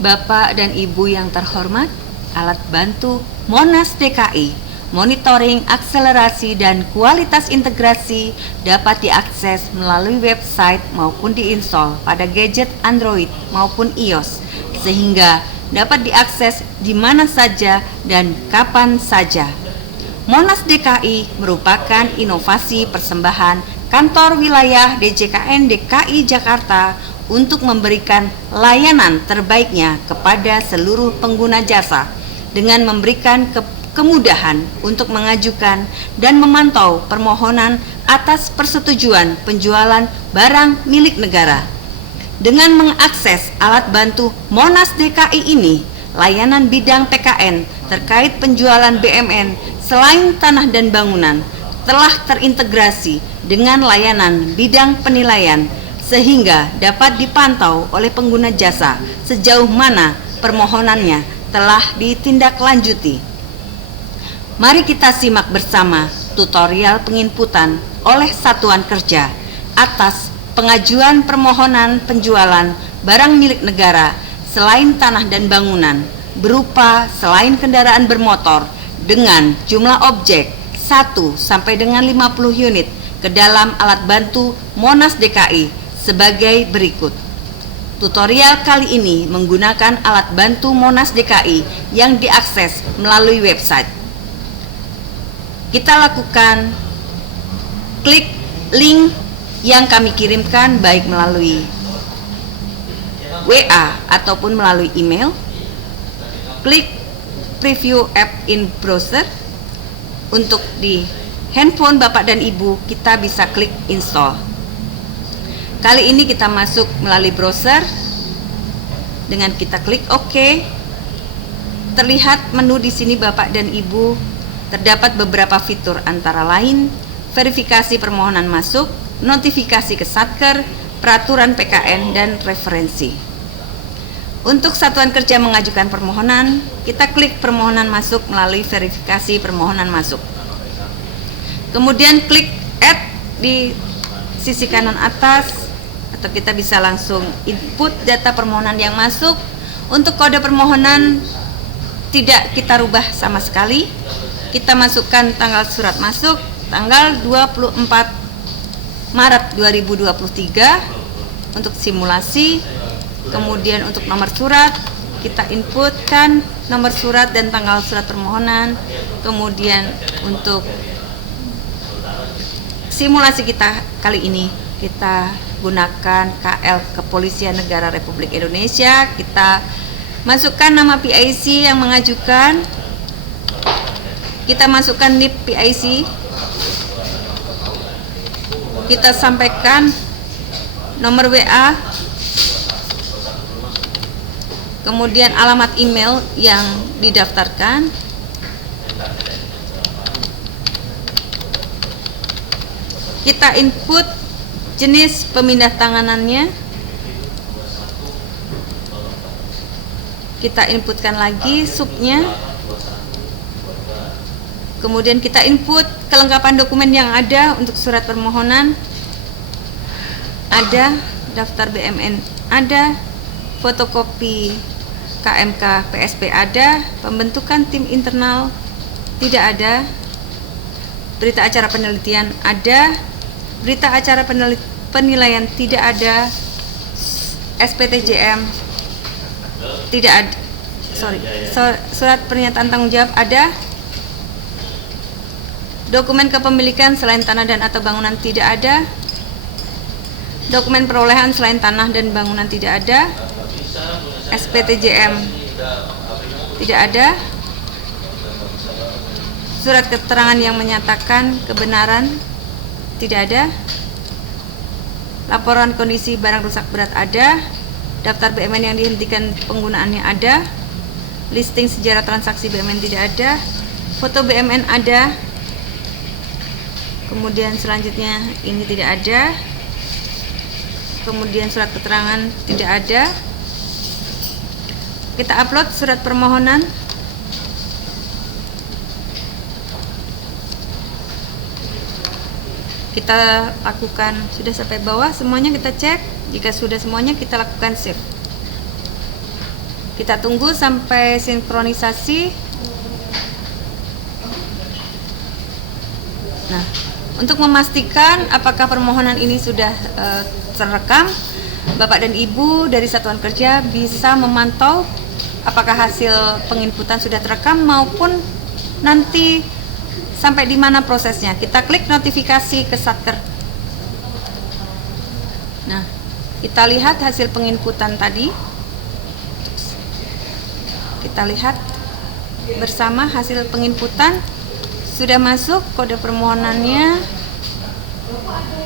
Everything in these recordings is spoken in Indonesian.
Bapak dan Ibu yang terhormat, alat bantu Monas DKI, monitoring akselerasi dan kualitas integrasi dapat diakses melalui website maupun diinstal pada gadget Android maupun iOS, sehingga dapat diakses di mana saja dan kapan saja. Monas DKI merupakan inovasi persembahan Kantor Wilayah DJKN DKI Jakarta untuk memberikan layanan terbaiknya kepada seluruh pengguna jasa dengan memberikan kemudahan untuk mengajukan dan memantau permohonan atas persetujuan penjualan barang milik negara. Dengan mengakses alat bantu Monas DKI ini, layanan bidang PKN terkait penjualan BMN selain tanah dan bangunan telah terintegrasi dengan layanan bidang penilaian, sehingga dapat dipantau oleh pengguna jasa sejauh mana permohonannya telah ditindaklanjuti. Mari kita simak bersama tutorial penginputan oleh satuan kerja atas pengajuan permohonan penjualan barang milik negara selain tanah dan bangunan berupa selain kendaraan bermotor dengan jumlah objek 1 sampai dengan 50 unit ke dalam alat bantu Monas DKI sebagai berikut. Tutorial kali ini menggunakan alat bantu Monas DKI yang diakses melalui website. Kita lakukan klik link yang kami kirimkan baik melalui WA ataupun melalui email. Klik preview app in browser. Untuk di handphone Bapak dan Ibu, kita bisa klik install. Kali ini kita masuk melalui browser. Dengan kita klik OK, terlihat menu di sini Bapak dan Ibu. Terdapat beberapa fitur antara lain verifikasi permohonan masuk, notifikasi ke Satker, peraturan PKN, dan referensi. Untuk satuan kerja mengajukan permohonan, kita klik permohonan masuk melalui verifikasi permohonan masuk. Kemudian klik add di sisi kanan atas, atau kita bisa langsung input data permohonan yang masuk. Untuk kode permohonan tidak kita rubah sama sekali. Kita masukkan tanggal surat masuk, tanggal 24 Maret 2023 untuk simulasi. Kemudian untuk nomor surat, kita inputkan nomor surat dan tanggal surat permohonan. Kemudian untuk simulasi kita kali ini, kita gunakan KL Kepolisian Negara Republik Indonesia. Kita masukkan nama PIC yang mengajukan. Kita masukkan NIP PIC. Kita sampaikan nomor WA, kemudian alamat email yang didaftarkan. Kita input jenis pemindah tanganannya. Kita inputkan lagi subnya. Kemudian kita input kelengkapan dokumen yang ada untuk surat permohonan. Ada, daftar BMN ada, fotokopi KMK PSP ada, pembentukan tim internal tidak ada, berita acara penelitian ada, berita acara penilaian tidak ada, SPTJM tidak ada, surat pernyataan tanggung jawab ada, dokumen kepemilikan selain tanah dan atau bangunan tidak ada, dokumen perolehan selain tanah dan bangunan tidak ada, SPTJM tidak ada, surat keterangan yang menyatakan kebenaran tidak ada, laporan kondisi barang rusak berat ada, daftar BMN yang dihentikan penggunaannya ada, listing sejarah transaksi BMN tidak ada, foto BMN ada. Kemudian selanjutnya ini tidak ada. Kemudian surat keterangan tidak ada. Kita upload surat permohonan. Kita lakukan, sudah sampai bawah semuanya kita cek. Jika sudah semuanya kita lakukan save. Kita tunggu sampai sinkronisasi. Nah, untuk memastikan apakah permohonan ini sudah terekam, Bapak dan Ibu dari Satuan Kerja bisa memantau apakah hasil penginputan sudah terekam maupun nanti sampai di mana prosesnya. Kita klik notifikasi ke Satker. Nah, kita lihat hasil penginputan tadi. Kita lihat bersama hasil penginputan sudah masuk kode permohonannya,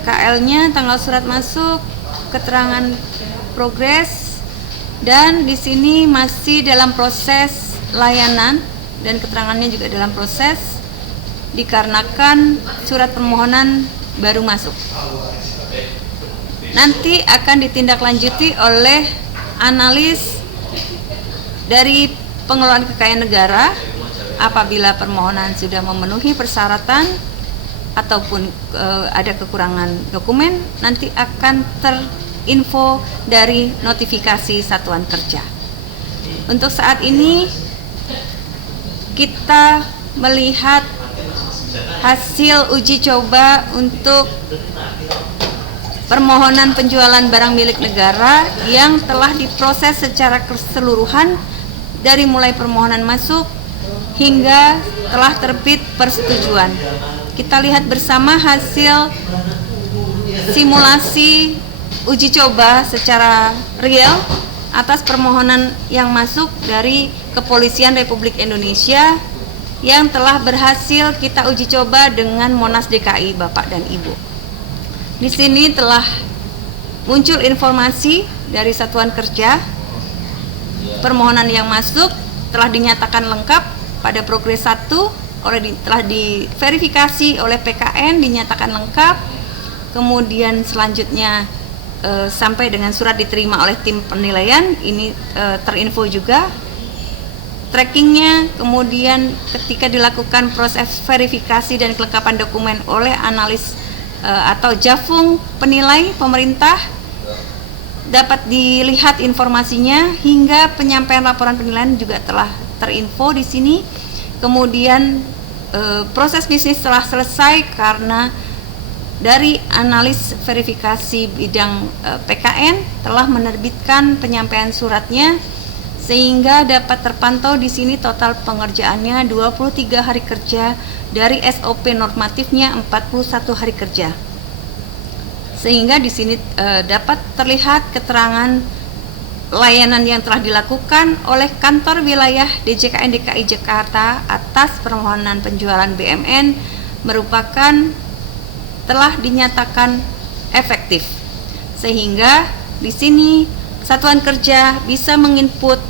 KL-nya, tanggal surat masuk, keterangan progres, dan di sini masih dalam proses layanan dan keterangannya juga dalam proses dikarenakan surat permohonan baru masuk. Nanti akan ditindaklanjuti oleh analis dari pengelolaan kekayaan negara apabila permohonan sudah memenuhi persyaratan ataupun ada kekurangan dokumen, nanti akan terinfo dari notifikasi Satuan Kerja. Untuk saat ini kita melihat hasil uji coba untuk permohonan penjualan barang milik negara yang telah diproses secara keseluruhan dari mulai permohonan masuk hingga telah terbit persetujuan. Kita lihat bersama hasil simulasi uji coba secara real atas permohonan yang masuk dari Kepolisian Republik Indonesia yang telah berhasil kita uji coba dengan Monas DKI, Bapak dan Ibu. Di sini telah muncul informasi dari Satuan Kerja. Permohonan yang masuk telah dinyatakan lengkap pada progres 1, telah diverifikasi oleh PKN, dinyatakan lengkap. Kemudian selanjutnya sampai dengan surat diterima oleh tim penilaian, ini terinfo juga trackingnya. Kemudian ketika dilakukan proses verifikasi dan kelengkapan dokumen oleh analis atau Jafung penilai pemerintah, dapat dilihat informasinya hingga penyampaian laporan penilaian juga telah terinfo di sini. Kemudian proses bisnis telah selesai karena dari analis verifikasi bidang PKN telah menerbitkan penyampaian suratnya sehingga dapat terpantau di sini total pengerjaannya 23 hari kerja dari SOP normatifnya 41 hari kerja. Sehingga di sini dapat terlihat keterangan layanan yang telah dilakukan oleh kantor wilayah DJKN DKI Jakarta atas permohonan penjualan BMN merupakan telah dinyatakan efektif. Sehingga di sini Satuan Kerja bisa menginput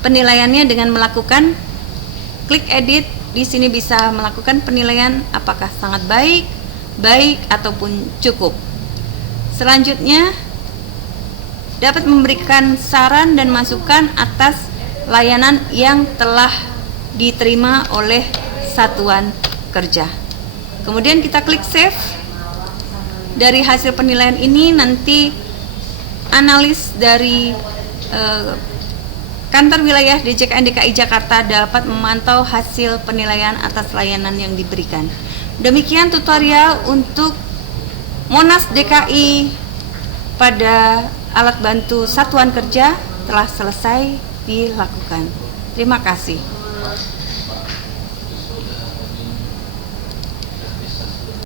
penilaiannya dengan melakukan klik edit. Di sini bisa melakukan penilaian apakah sangat baik, baik ataupun cukup. Selanjutnya dapat memberikan saran dan masukan atas layanan yang telah diterima oleh Satuan Kerja. Kemudian kita klik save. Dari hasil penilaian ini nanti analis dari kantor wilayah DJKN DKI Jakarta dapat memantau hasil penilaian atas layanan yang diberikan. Demikian tutorial untuk Monas DKI pada alat bantu Satuan Kerja telah selesai dilakukan. Terima kasih.